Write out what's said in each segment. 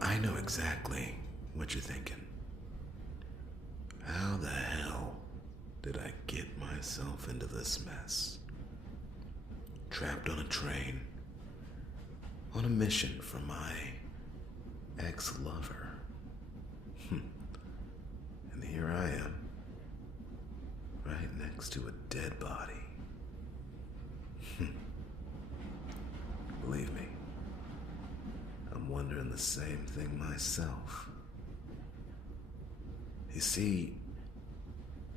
I know exactly what you're thinking. How the hell did I get myself into this mess? Trapped on a train, on a mission for my ex-lover. And here I am, right next to a dead body. Believe me, I'm wondering the same thing myself. You see,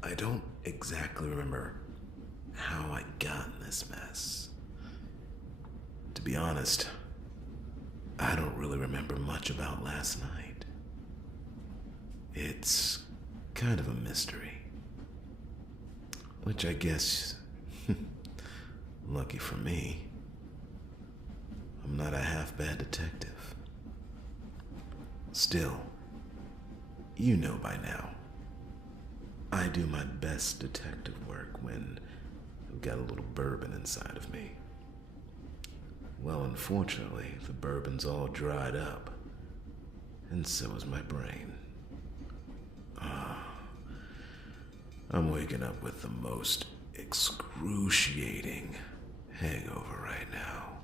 I don't exactly remember how I got in this mess. To be honest, I don't really remember much about last night. It's kind of a mystery. Which I guess, lucky for me, I'm not a half-bad detective. Still, you know by now, I do my best detective work when I've got a little bourbon inside of me. Well, unfortunately, the bourbon's all dried up, and so is my brain. I'm waking up with the most excruciating hangover right now.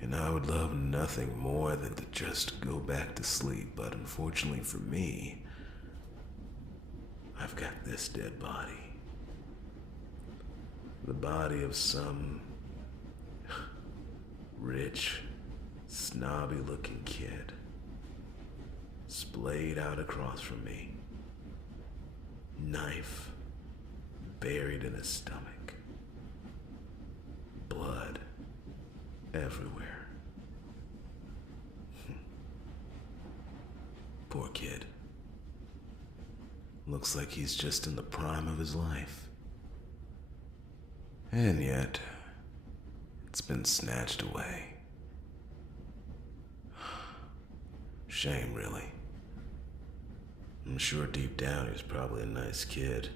And I would love nothing more than to just go back to sleep, but unfortunately for me, I've got this dead body. The body of some rich, snobby-looking kid, splayed out across from me, knife buried in his stomach, blood everywhere. Poor kid. Looks like he's just in the prime of his life. And yet, it's been snatched away. Shame, really. I'm sure deep down he's probably a nice kid,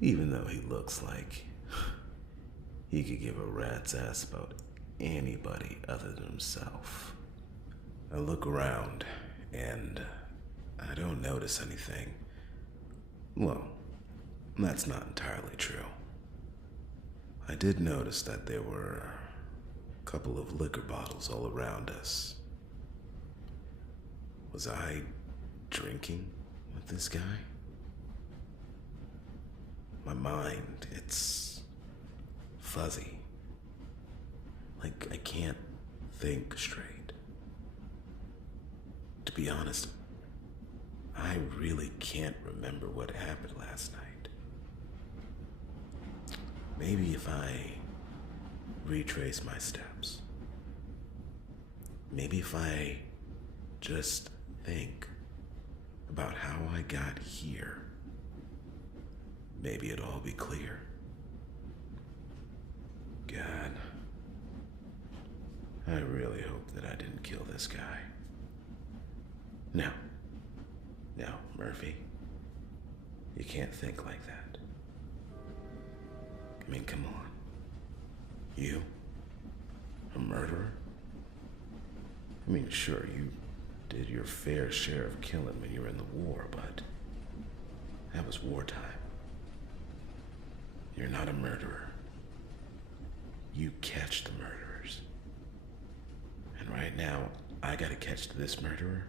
even though he looks like he could give a rat's ass about anybody other than himself. I look around and I don't notice anything. Well, that's not entirely true. I did notice that there were a couple of liquor bottles all around us. Was I drinking with this guy? My mind, it's fuzzy. Like, I can't think straight. To be honest, I really can't remember what happened last night. Maybe if I retrace my steps. Maybe if I just think about how I got here, maybe it'll all be clear. God, I really hope that I didn't kill this guy. Now, Murphy, you can't think like that. I mean, come on. You? A murderer? I mean, sure, you did your fair share of killing when you were in the war, but that was wartime. You're not a murderer. You catch the murderers. And right now, I gotta catch this murderer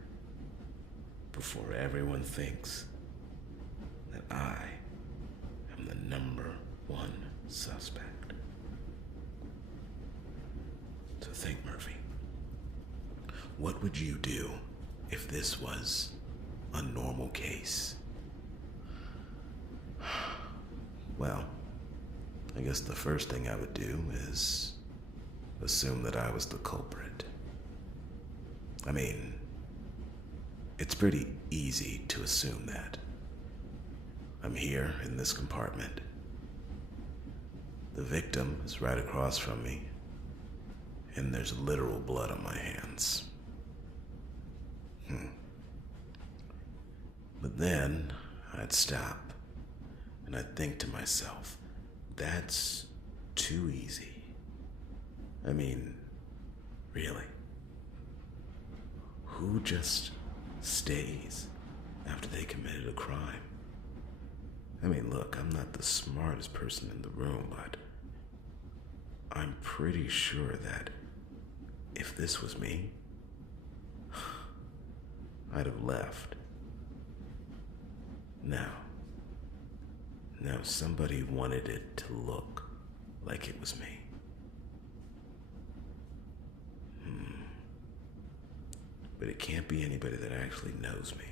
before everyone thinks that I am the number one suspect. So think, Murphy. What would you do if this was a normal case? Well, I guess the first thing I would do is assume that I was the culprit. I mean, it's pretty easy to assume that. I'm here in this compartment. The victim is right across from me, and there's literal blood on my hands. But then I'd stop, and I'd think to myself, that's too easy. I mean, really. who just stays after they committed a crime? I mean, look, I'm not the smartest person in the room, but I'm pretty sure that if this was me, I'd have left. Now, somebody wanted it to look like it was me. But it can't be anybody that actually knows me.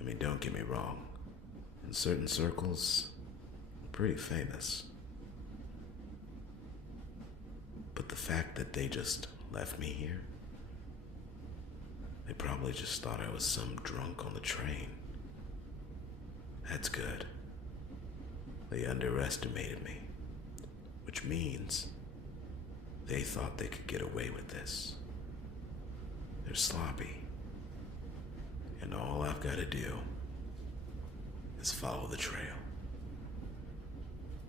I mean, don't get me wrong. In certain circles, I'm pretty famous. But the fact that they just left me here, they probably just thought I was some drunk on the train. That's good. They underestimated me, which means they thought they could get away with this. They're sloppy, and all I've got to do is follow the trail.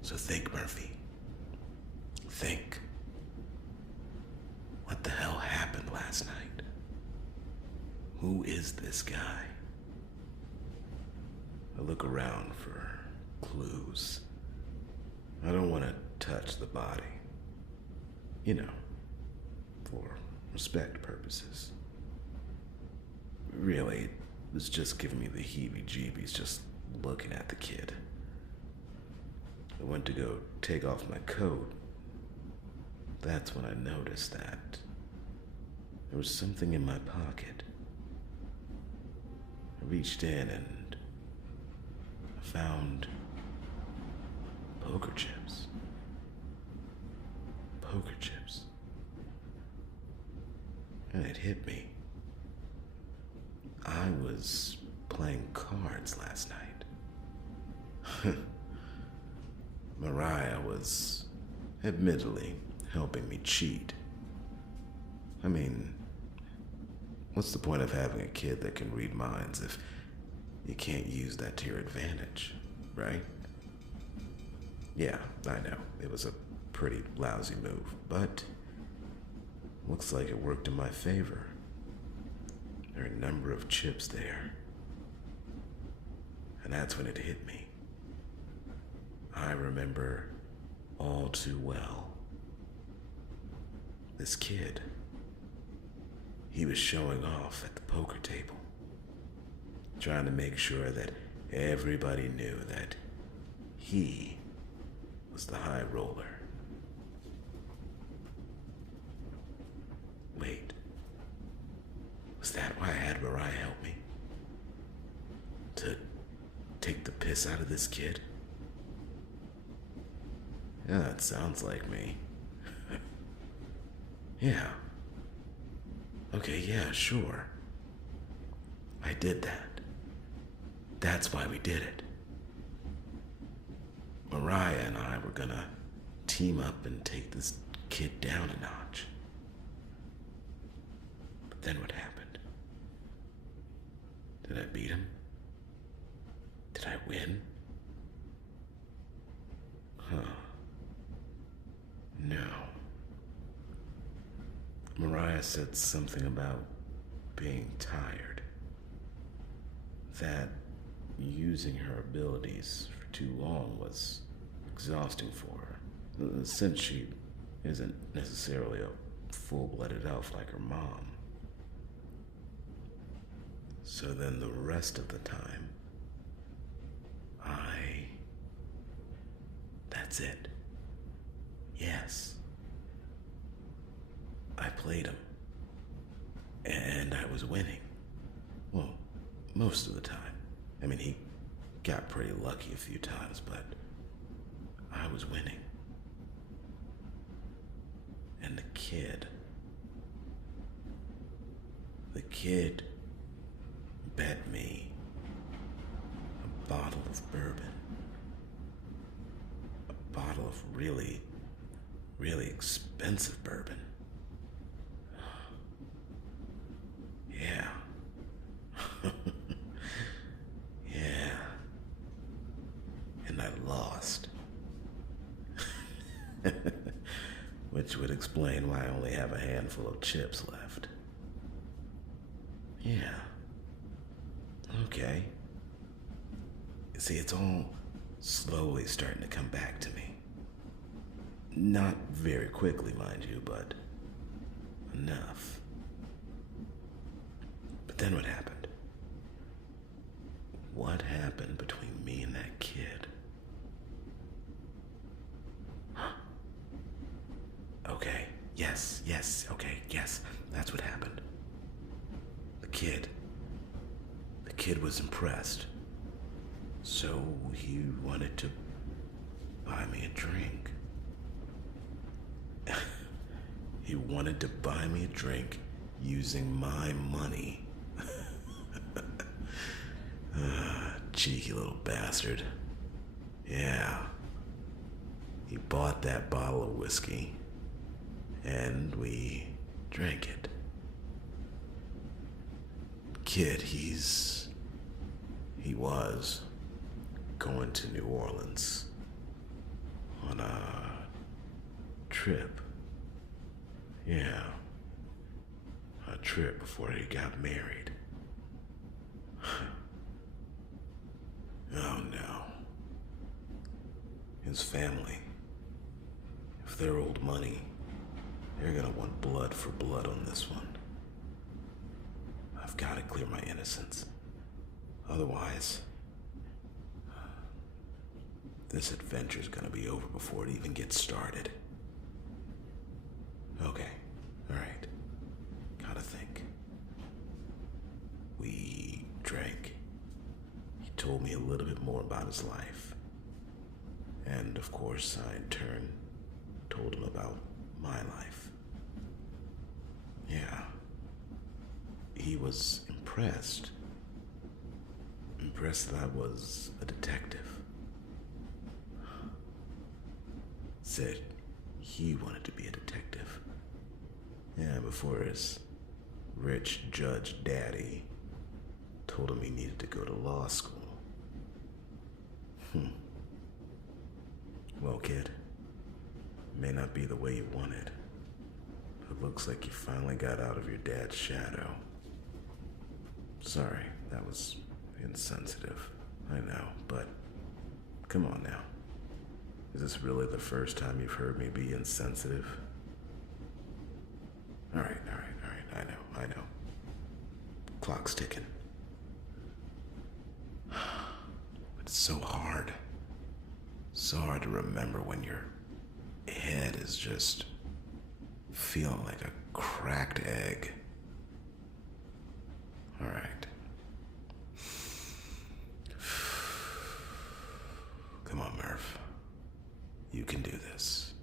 So think, Murphy. Think. What the hell happened last night? Who is this guy? I look around for clues. I don't want to touch the body. You know, for respect purposes. Really, it was just giving me the heebie-jeebies just looking at the kid. I went to go take off my coat. That's when I noticed that there was something in my pocket. I reached in and I found poker chips. Poker chips. And it hit me. I was playing cards last night. Mariah was admittedly helping me cheat. I mean, what's the point of having a kid that can read minds if you can't use that to your advantage, right? Yeah, I know. It was a pretty lousy move, but looks like it worked in my favor. There are a number of chips there. And that's when it hit me. I remember all too well. This kid, he was showing off at the poker table, trying to make sure that everybody knew that he was the high roller. Wait, was that why I had Mariah help me? To take the piss out of this kid? Yeah, it sounds like me. Yeah. Okay, yeah, sure. I did that. That's why we did it. Mariah and I were gonna team up and take this kid down a notch. But then what happened? Did I beat him? Did I win? Huh. No. Mariah said something about being tired. That using her abilities for too long was exhausting for her, since she isn't necessarily a full-blooded elf like her mom. So then the rest of the time, that's it. Yes. I played him. And I was winning. Well, most of the time. I mean, he got pretty lucky a few times, but I was winning. And the kid bet me a bottle of bourbon. A bottle of really, really expensive bourbon. Yeah. Yeah. And I lost. Which would explain why I only have a handful of chips left. Yeah. Okay. See, it's all slowly starting to come back to me. Not very quickly, mind you, but enough. But then what happened? What happened between me and that kid? Okay, okay, yes, that's what happened. The kid was impressed. So he wanted to buy me a drink. He wanted to buy me a drink using my money. Cheeky little bastard. Yeah. He bought that bottle of whiskey, and we drank it. Kid, he was going to New Orleans on a trip. Yeah. A trip before he got married. Oh no. His family, if they're old money, they're gonna want blood for blood on this one. I've gotta clear my innocence. Otherwise, this adventure's gonna be over before it even gets started. Okay, alright. Gotta think. We drank. He told me a little bit more about his life. And of course, I in turn told him about my life. Yeah. He was impressed. Impressed that I was a detective. Said he wanted to be a detective. Yeah, before his rich judge daddy told him he needed to go to law school. Well, kid, may not be the way you wanted, but looks like you finally got out of your dad's shadow. Sorry, that was insensitive. I know, but come on now. Is this really the first time you've heard me be insensitive? All right. I know. Clock's ticking. It's so hard. So hard to remember when your head is just feeling like a cracked egg. All right. Come on, Murph. You can do this.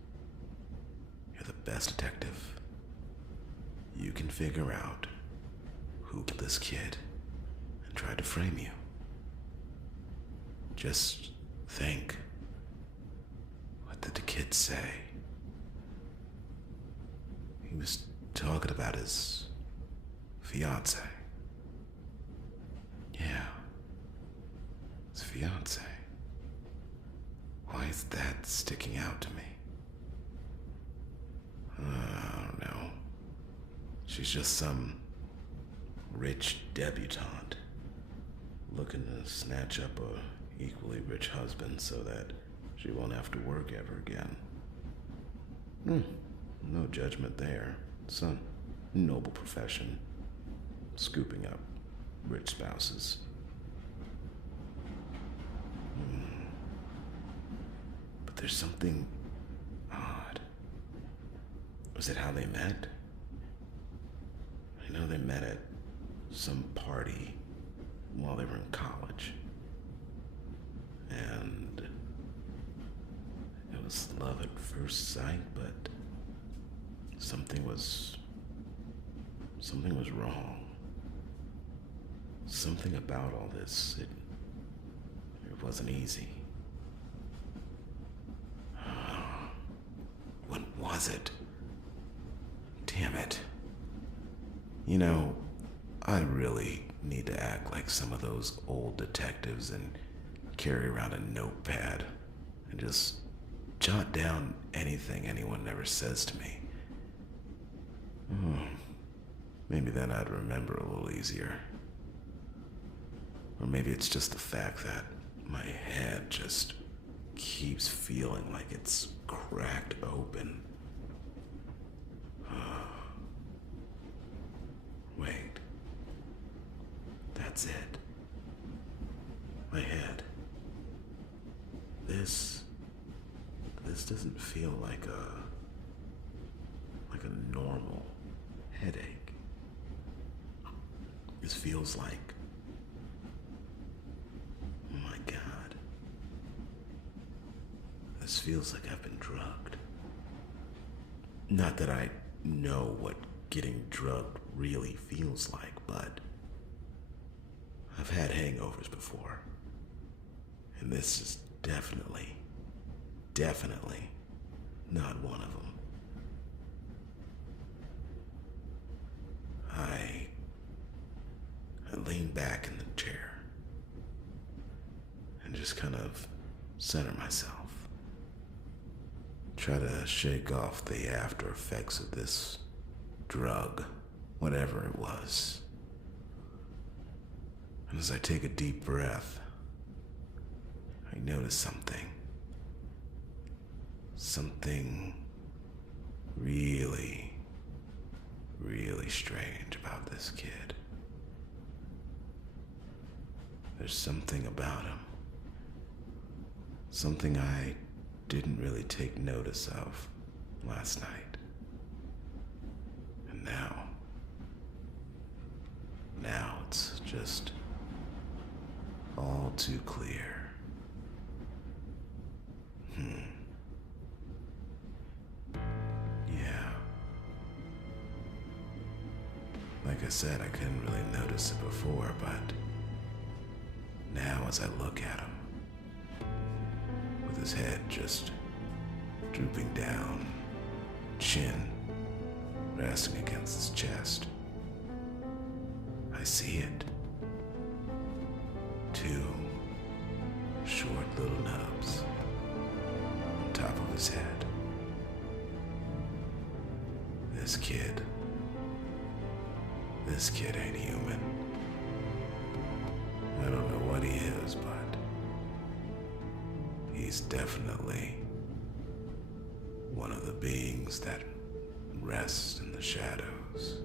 You're the best detective. You can figure out who killed this kid and tried to frame you. Just think. What did the kid say? He was talking about his fiance. Yeah. His fiance. Why is that sticking out to me? I don't know. She's just some rich debutante looking to snatch up a equally rich husband so that she won't have to work ever again. No judgment there. It's a noble profession, scooping up rich spouses. But there's something odd. Was it how they met? I know they met at some party while they were in college. And it was love at first sight, but something was wrong. Something about all this, it wasn't easy. What was it? Damn it. You know, I really need to act like some of those old detectives and carry around a notepad and just jot down anything anyone ever says to me. Maybe then I'd remember a little easier. Or maybe it's just the fact that my head just keeps feeling like it's cracked open. Wait. That's it. My head. This doesn't feel like a normal headache. This feels like, oh my God. This feels like I've been drugged. Not that I know what getting drugged really feels like, but I've had hangovers before. And this is definitely not one of them. I lean back in the chair and just kind of center myself. Try to shake off the after effects of this drug, whatever it was. And as I take a deep breath, I notice something. Something really strange about this kid. There's something about him. Something I didn't really take notice of last night. And now it's just all too clear. Yeah. Like I said, I couldn't really notice it before, but now as I look at him, with his head just drooping down, chin resting against his chest, I see it. 2 short little nubs on top of his head. This kid ain't human. I don't know what he is, but he's definitely one of the beings that rest in the shadows.